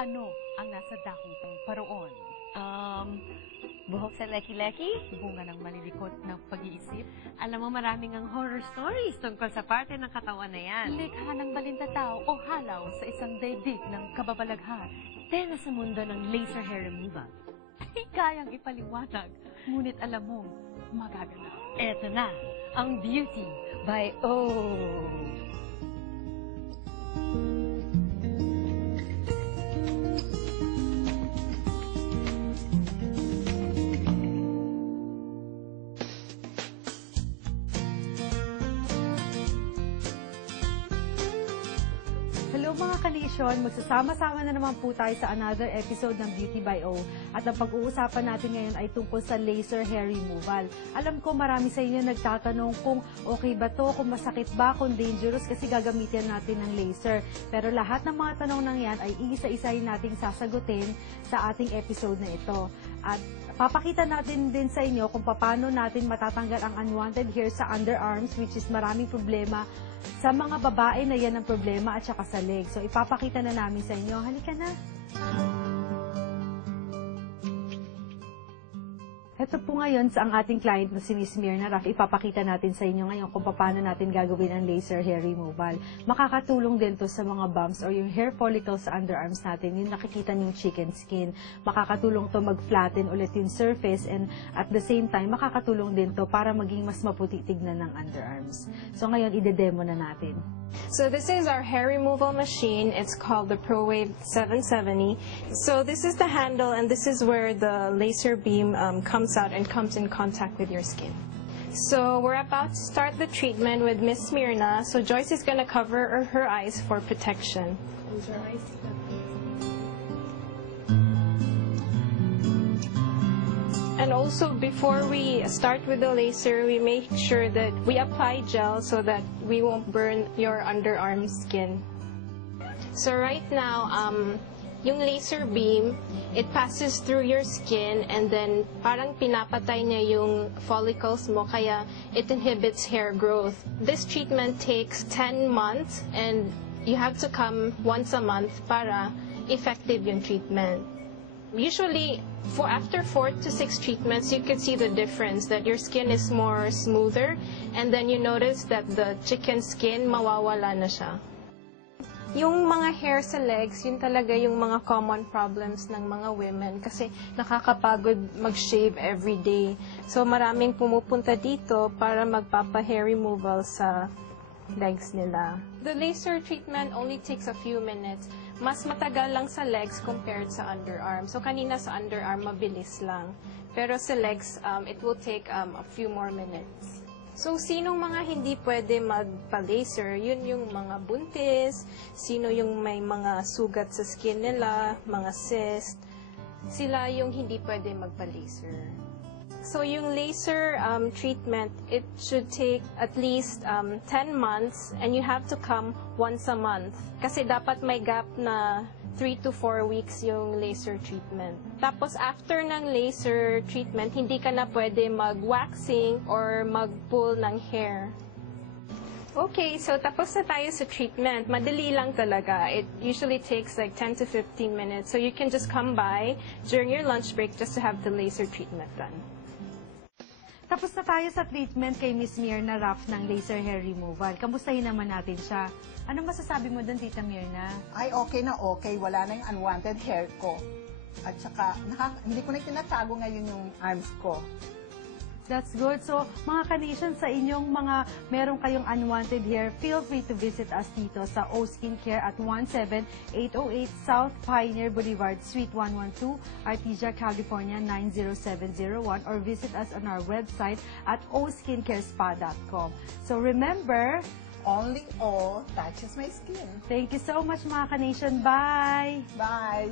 Ano ang nasa dakong pang paroon? Buhok sa leki-leki? Bunga ng malilikot ng pag-iisip? Alam mo, maraming ang horror stories tungkol sa parte ng katawan na yan. Likha ng balintataw o halaw sa isang daigdig ng kababalaghan? Tema sa mundo ng laser hair removal. Ay kayang ipaliwanag, ngunit alam mong magaganap. Eto na, ang Beauty by O. Hello mga kanisyon, magsasama-sama na naman po tayo sa another episode ng Beauty by O. At ang pag-uusapan natin ngayon ay tungkol sa laser hair removal. Alam ko marami sa inyo nagtatanong kung okay ba to, kung masakit ba, kung dangerous kasi gagamitin natin ng laser. Pero lahat ng mga tanong nang yan ay isa-isahin nating sasagutin sa ating episode na ito. At papakita natin din sa inyo kung paano natin matatanggal ang unwanted hair sa underarms, which is maraming problema sa mga babae na yan ang problema at saka sa legs. So ipapakita na namin sa inyo. Halika na! Ito po ngayon sa ang ating client na si Miss Mirna Raff, ipapakita natin sa inyo ngayon kung paano natin gagawin ang laser hair removal. Makakatulong din to sa mga bumps or yung hair follicles sa underarms natin, yung nakikita niyong chicken skin. Makakatulong to mag-flatten ulit yung surface and at the same time, makakatulong din to para maging mas maputi tignan ng underarms. So ngayon, ide-demo na natin. So this is our hair removal machine. It's called the ProWave 770. So this is the handle and this is where the laser beam comes out and comes in contact with your skin. So we're about to start the treatment with Miss Mirna. So Joyce is going to cover her eyes for protection. Close your eyes. And also, before we start with the laser, we make sure that we apply gel so that we won't burn your underarm skin. So right now, yung laser beam, it passes through your skin and then parang pinapatay niya yung follicles mo, kaya it inhibits hair growth. This treatment takes 10 months and you have to come once a month para effective yung treatment. Usually, after 4 to 6 treatments, you can see the difference, that your skin is more smoother, and then you notice that the chicken skin, mawawala na siya. Yung mga hair sa legs, yun talaga yung mga common problems ng mga women kasi nakakapagod mag-shave every day. So maraming pumupunta dito para magpapa-hair removal sa legs nila. The laser treatment only takes a few minutes. Mas matagal lang sa legs compared sa underarm. So kanina sa underarm, mabilis lang. Pero sa legs, it will take a few more minutes. So sinong mga hindi pwede magpa-laser? Yun yung mga buntis, sino yung may mga sugat sa skin nila, mga cyst. Sila yung hindi pwede magpa-laser. So yung laser treatment, it should take at least 10 months and you have to come once a month. Kasi dapat may gap na 3 to 4 weeks yung laser treatment. Tapos after ng laser treatment, hindi ka na pwede mag-waxing or mag-pull ng hair. Okay, so tapos na tayo sa treatment. Madali lang talaga. It usually takes like 10 to 15 minutes. So you can just come by during your lunch break just to have the laser treatment done. Tapos na tayo sa treatment kay Miss Mirna Raff ng laser hair removal. Kamustahin naman natin siya. Anong masasabi mo doon, Tita Mirna? Ay, okay na okay. Wala na yung unwanted hair ko. At saka, hindi ko na tinatago ngayon yung arms ko. That's good. So, mga kanisyon, sa inyong mga meron kayong unwanted hair, feel free to visit us dito sa O Skincare at 17808 South Pioneer Boulevard, Suite 112, Artesia, California 90701, or visit us on our website at oskincarespa.com. So, remember, Only O touches my skin. Thank you so much mga ka-nation. Bye! Bye!